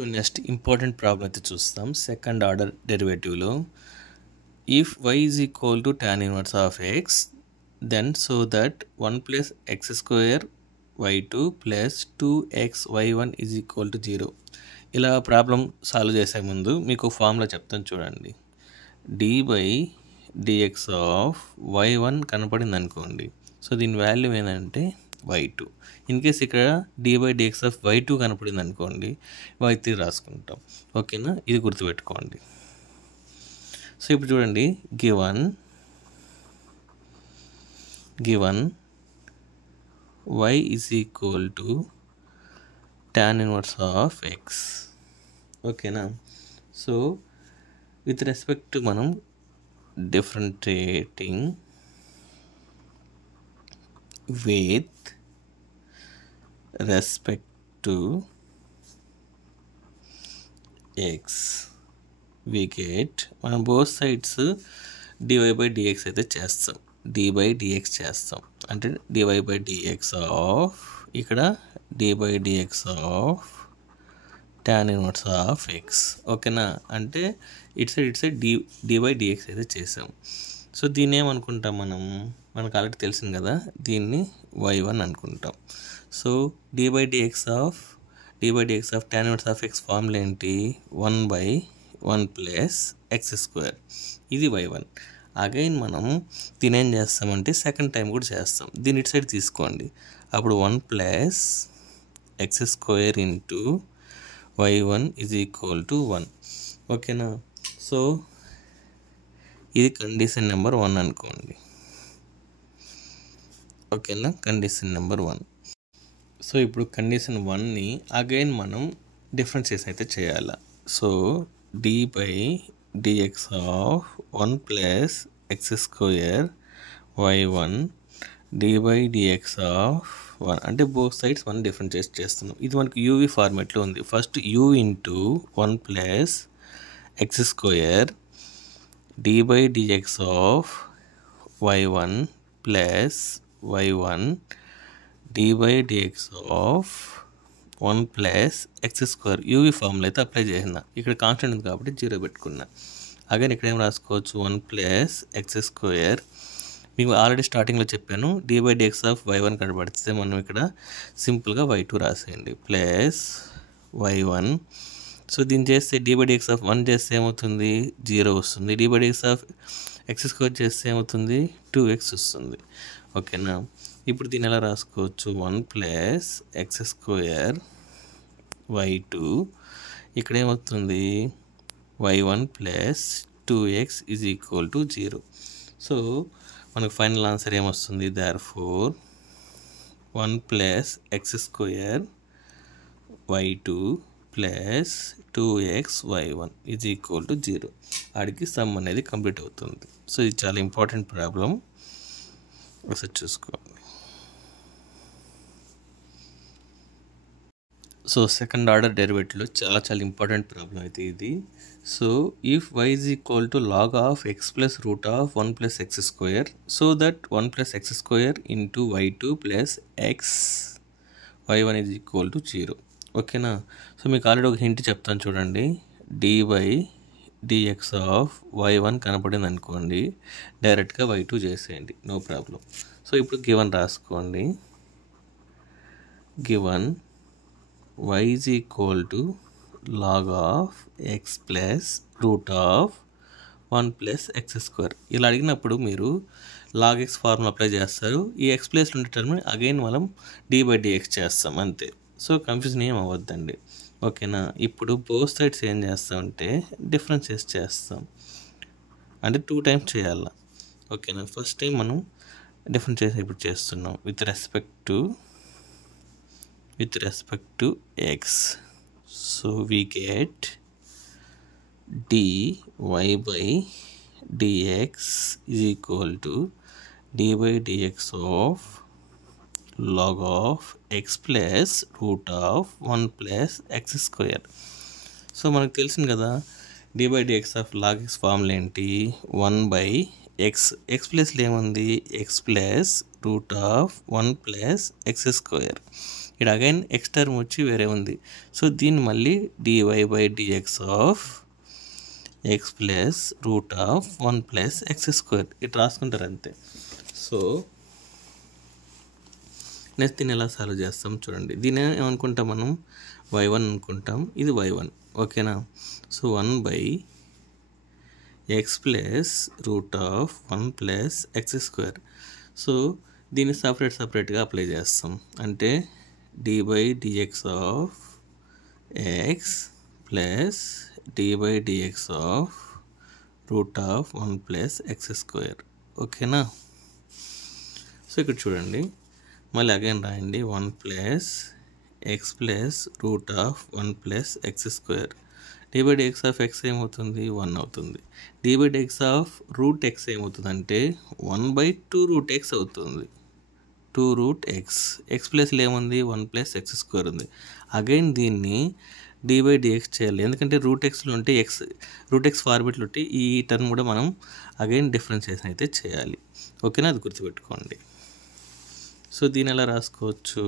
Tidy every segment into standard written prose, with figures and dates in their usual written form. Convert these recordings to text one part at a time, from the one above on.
So next important problem అయితే చూస్తాం. Second order డెరివేటివ్లో if y is equal to tan inverse of x then so that 1 plus x square y2 plus 2xy1 is equal to 0. ఇలా problem solve చేసే ముందు మీకు formula చెప్తాను చూడండి. d/dx of y1 కనపడింది అనుకోండి. సో దీని వాల్యూ ఏంటంటే y2. ఇన్ కేస్ ఇక్కడ d/dx ఆఫ్ y2 కనపడింది అనుకోండి, y3 రాసుకుంటాం. ఓకేనా, ఇది గుర్తుపెట్టుకోండి. సో ఇప్పుడు చూడండి, given y is equal to tan inverse of x. ఓకేనా, సో విత్ రెస్పెక్ట్ టు మనం డిఫరెంటియేటింగ్ with respect to x we get మనం both sides dy/dx అయితే చేస్తాం, d/dx చేస్తాం. అంటే dy/dx ఆఫ్ ఇక్కడ d/dx of tan inverse of x. ఓకేనా, అంటే ఇటు సైడ్ dy/dx అయితే చేసాం. సో దీన్ని ఏమనుకుంటాం మనకు ఆల్రెడీ తెలిసింది కదా, దీన్ని y1 అనుకుంటాం. So d/dx of tan inverse of x formula ఏంటి? 1/1 ప్లస్ ఎక్స్ స్క్వేర్. ఇది y1. అగైన్ మనం దీని ఏం చేస్తామంటే సెకండ్ టైం కూడా చేస్తాం. దీని ఇటు సైడ్ తీసుకోండి. అప్పుడు 1 plus x square into y1 is equal to 1. ఓకేనా, సో ఇది కండిషన్ నెంబర్ 1 అనుకోండి. ఓకేనా, కండిషన్ నెంబర్ 1. సో ఇప్పుడు కండిషన్ 1ని అగైన్ మనం డిఫరెన్షియేషన్ అయితే చేయాలి. So d/dx of 1 plus x square y1 d/dx of 1 అంటే బోత్ సైడ్స్ 1 డిఫరెన్షియేట్ చేస్తున్నాం. ఇది మనకు యూవి ఫార్మాట్లో ఉంది. First u into 1 plus x square d/dx of y1 plus y1 d/dx of 1 plus x square. UV formula అయితే apply చేసిన, ఇక్కడ constant ఉంది కాబట్టి 0 పెట్టుకున్నా. అగైన్ ఇక్కడ ఏం రాసుకోవచ్చు? 1 ప్లస్ ఎక్స్ స్క్వేర్. మీకు ఆల్రెడీ స్టార్టింగ్లో చెప్పాను, d/dx ఆఫ్ y1 కనబడితే మనం ఇక్కడ సింపుల్గా y2 రాసేయండి ప్లస్ y1. సో దీన్ని చేస్తే d/dx ఆఫ్ 1 చేస్తే ఏమవుతుంది? 0 వస్తుంది. d/dx ఆఫ్ ఎక్స్ స్క్వేర్ చేస్తే ఏమవుతుంది? 2x వస్తుంది. ఓకేనా, ఇప్పుడు దీన్ని ఎలా రాసుకోవచ్చు? 1 ప్లస్ ఎక్స్ స్క్వేర్ y2 ఇక్కడ ఏమవుతుంది? y1 plus 2x is equal to 0. So మనకు ఫైనల్ ఆన్సర్ ఏమొస్తుంది? Therefore 1 plus x square y2 plus 2xy1 is equal to 0. ఆడికి సమ్ అనేది కంప్లీట్ అవుతుంది. సో ఇది చాలా ఇంపార్టెంట్ ప్రాబ్లం, ఒకసారి చూసుకోండి. సో సెకండ్ ఆర్డర్ డెరివేటివ్లో చాలా ఇంపార్టెంట్ ప్రాబ్లం అయితే ఇది. So if y is equal to log of x plus root of 1 plus x square so that 1 plus x square into y2 plus xy1 is equal to 0. ఓకేనా, so మీకు already ఒక hint చెప్తాను చూడండి. d/dx of y1 కనపడింది అనుకోండి, డైరెక్ట్గా y2 చేసేయండి, no problem. So ఇప్పుడు గివన్ రాసుకోండి. Given y is equal to log of x plus root of 1 plus x square. ఇలా అడిగినప్పుడు మీరు లాగ్ x ఫార్ములా అప్లై చేస్తారు. ఈ x ప్లేస్లో ఉండే టర్మ్ అగైన్ మనం d/dx చేస్తాం, అంతే. సో కన్ఫ్యూజన్ ఏం అవ్వద్దండి. ఓకేనా, ఇప్పుడు బోత్ సైడ్స్ ఏం చేస్తామంటే డిఫరెన్షియేట్ చేస్తాం, అంటే 2 టైమ్స్ చేయాలి. ఓకేనా, ఫస్ట్ టైం మనం డిఫరెన్షియేట్ ఇప్పుడు చేస్తున్నాం with respect to x. So we get dy/dx is equal to d/dx of log of x plus root of 1 plus x square. So మనకు తెలిసింది కదా, d/dx of log x formula ఏంటి? 1/x. x ప్లేస్లో ఏముంది? x plus root of 1 plus x square. ఇక్కడ again X term వచ్చి వేరే ఉంది. సో దీన్ని మళ్ళీ dy/dx of x plus root of 1 plus x square ఇటు రాసుకుంటారు అంతే. సో నెక్స్ట్ దీన్ని ఎలా సాల్వ్ చేస్తాం చూడండి. దీన్ని ఏమనుకుంటాం మనం y1 అనుకుంటాం, ఇది y1 ఓకేనా. So 1/x plus root of 1 plus x square. So దీన్ని సపరేట్గా అప్లై చేస్తాం. అంటే d/dx of x plus d/dx of root of 1 plus x square ఓకేనా. సో ఇక్కడ చూడండి మళ్ళీ అగైన్ రాయండి 1 plus X plus root of 1 plus x square. d/dx of X ఏమవుతుంది 1 అవుతుంది. d/dx ఆఫ్ రూట్ ఎక్స్ ఏమవుతుందంటే 1/2 రూట్ ఎక్స్ అవుతుంది. 2 రూట్ ఎక్స్. ఎక్స్ ప్లస్లో ఏముంది 1 ప్లస్ ఎక్స్ స్క్వేర్ ఉంది. అగైన్ దీన్ని d/dx చేయాలి, ఎందుకంటే రూట్ ఎక్స్లో ఉంటే రూట్ ఎక్స్ ఫార్మేట్లో ఉంటే ఈ టర్మ్ కూడా మనం అగైన్ డిఫరెన్షియేషన్ అయితే చేయాలి ఓకేనా, అది గుర్తుపెట్టుకోండి. సో దీని ఎలా రాసుకోవచ్చు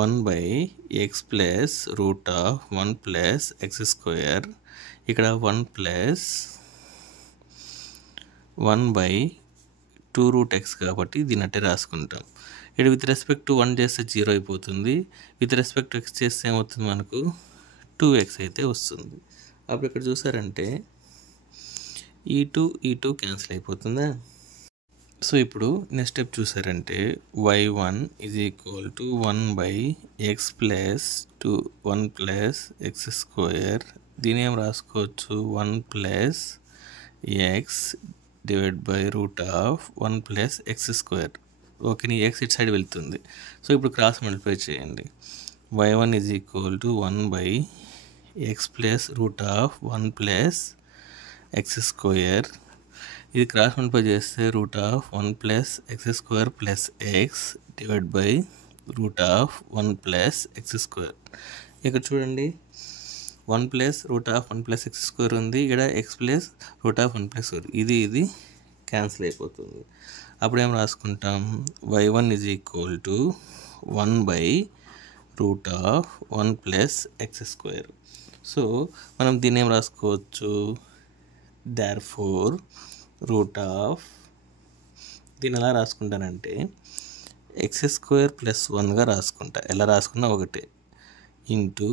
1/x plus root of 1 plus x square. ఇక్కడ 1 ప్లస్ 1/2 రూట్ ఎక్స్ కాబట్టి దీని అట్టే రాసుకుంటాం. ఇక్కడ విత్ రెస్పెక్ట్ టు 1 చేస్తే 0 అయిపోతుంది, విత్ రెస్పెక్ట్ టు ఎక్స్ చేస్తే ఏమవుతుంది మనకు 2x అయితే వస్తుంది. అప్పుడు ఇక్కడ చూసారంటే ఈ 2 క్యాన్సిల్ అయిపోతుందా. సో ఇప్పుడు నెక్స్ట్ స్టెప్ చూసారంటే y1 is equal to 1/x plus 1 plus x square. దీని ఏం రాసుకోవచ్చు 1 plus X divide by root of 1 plus x square okay. నీ ఎక్స్ ఇట్ సైడ్ వెళ్తుంది. సో ఇప్పుడు క్రాస్ మల్టిప్లై చేయండి. y1 is equal to 1/x plus root of 1 plus x square. ఇది cross multiply చేస్తే route of 1 plus x square plus X divide by root of 1 plus x square. ఇక్కడ చూడండి 1 plus root of 1 plus x square ఉంది, ఇక్కడ x plus root of 1 plus square ఇది cancel అయిపోతుంది. అప్పుడు ఏం రాసుకుంటాం y1 ఈజ్ ఈక్వల్ టు 1/రూట్ of 1 plus x square. So మనం దీన్ని ఏం రాసుకోవచ్చు therefore రూట్ ఆఫ్ దీన్ని ఎలా రాసుకుంటానంటే ఎక్స్ స్క్వేర్ ప్లస్ 1గా రాసుకుంటా, ఎలా రాసుకున్నా ఒకటే, into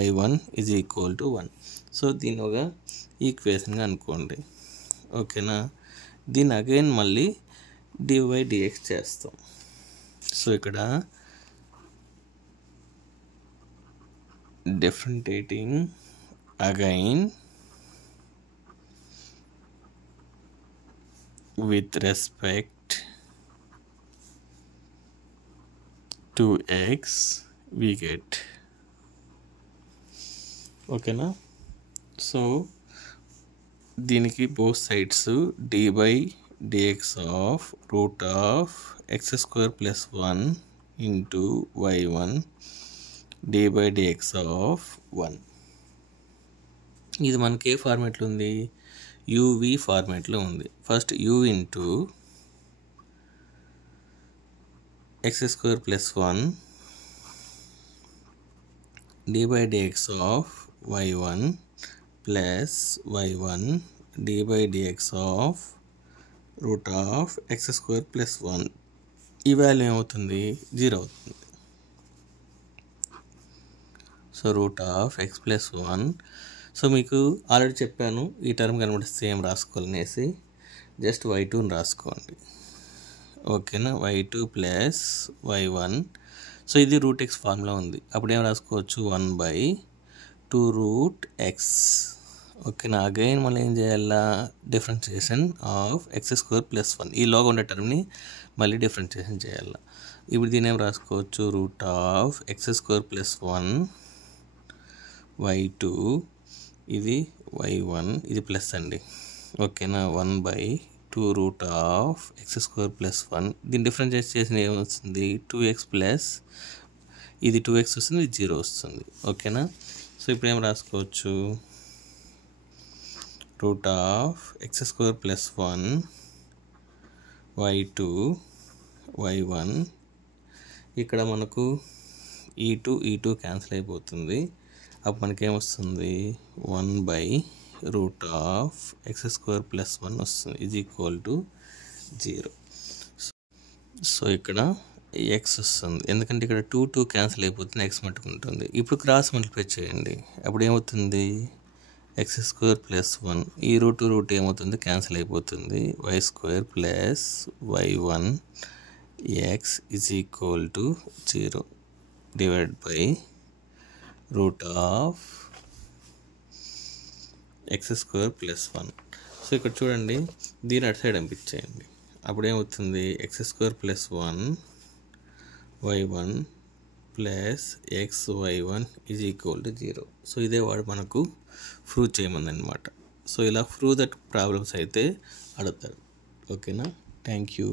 y1 is equal to 1. So దీన్ని ఒక ఈక్వేషన్గా అనుకోండి ఓకేనా. దీన్ని అగైన్ మళ్ళీ dy/dx చేస్తాం. సో ఇక్కడ differentiating again with respect to x we get ఓకేనా. సో దీనికి both sides d/dx of root of x square plus 1 into y1 d/dx of 1. ఇది మనకి ఏ ఫార్మేట్లో ఉంది uv ఫార్మేట్లో ఉంది. First u into x square plus 1 d/dx of y1 plus y1 d/dx of root of x square plus 1. ఈ value ఏమవుతుంది 0 అవుతుంది. So root of x plus 1. So మీకు ఆల్రెడీ చెప్పాను ఈ టర్మ్ కనబడిస్తే ఏం రాసుకోవాలనేసి, జస్ట్ y2ని రాసుకోండి ఓకేనా. y2 plus y1. సో ఇది రూట్ ఎక్స్ ఫార్ములా ఉంది, అప్పుడు ఏం రాసుకోవచ్చు 1/2 రూట్ ఎక్స్ ఓకేనా. అగైన్ మళ్ళీ ఏం చేయాలా differentiation of x square plus 1, ఈ లోగా ఉండే టర్మ్ని మళ్ళీ డిఫరెన్షియేషన్ చేయాలి. ఇప్పుడు దీని ఏం రాసుకోవచ్చు route of x square plus 1 y2 ఇది y1 ఇది ప్లస్ అండి ఓకేనా. 1/2 route of x square plus 1. దీన్ని డిఫరెన్షియేట్ చేసిన ఏమొస్తుంది 2x ప్లస్ ఇది 2x వస్తుంది, ఇది 0 వస్తుంది ఓకేనా. సో ఇప్పుడు ఏం రాసుకోవచ్చు route of x square plus 1 y2 y1, ఇక్కడ మనకు ఈ టూ క్యాన్సిల్ అయిపోతుంది. అప్పుడు మనకేమొస్తుంది 1/√x² + 1 వస్తుంది =0. సో ఇక్కడ x వస్తుంది, ఎందుకంటే ఇక్కడ 2 క్యాన్సిల్ అయిపోతుంది, x మట్టుకుంటుంది. ఇప్పుడు క్రాస్ మల్టిప్లై చేయండి, అప్పుడు ఏమవుతుంది x² + 1, ఈ రూట్ ఏమవుతుంది క్యాన్సిల్ అయిపోతుంది, y² + y1 x =0 /√x² + 1. So ఇక్కడ చూడండి, దీని అటు సైడ్ పంపించేయండి, అప్పుడు ఏమవుతుంది x² + 1 y1 + xy1 =0. సో ఇదే వాడు మనకు ప్రూవ్ చేయమంది అనమాట. సో ఇలా ప్రూవ్ దట్ ప్రాబ్లమ్స్ అయితే అడుగుతారు. ఓకేనా? Thank you.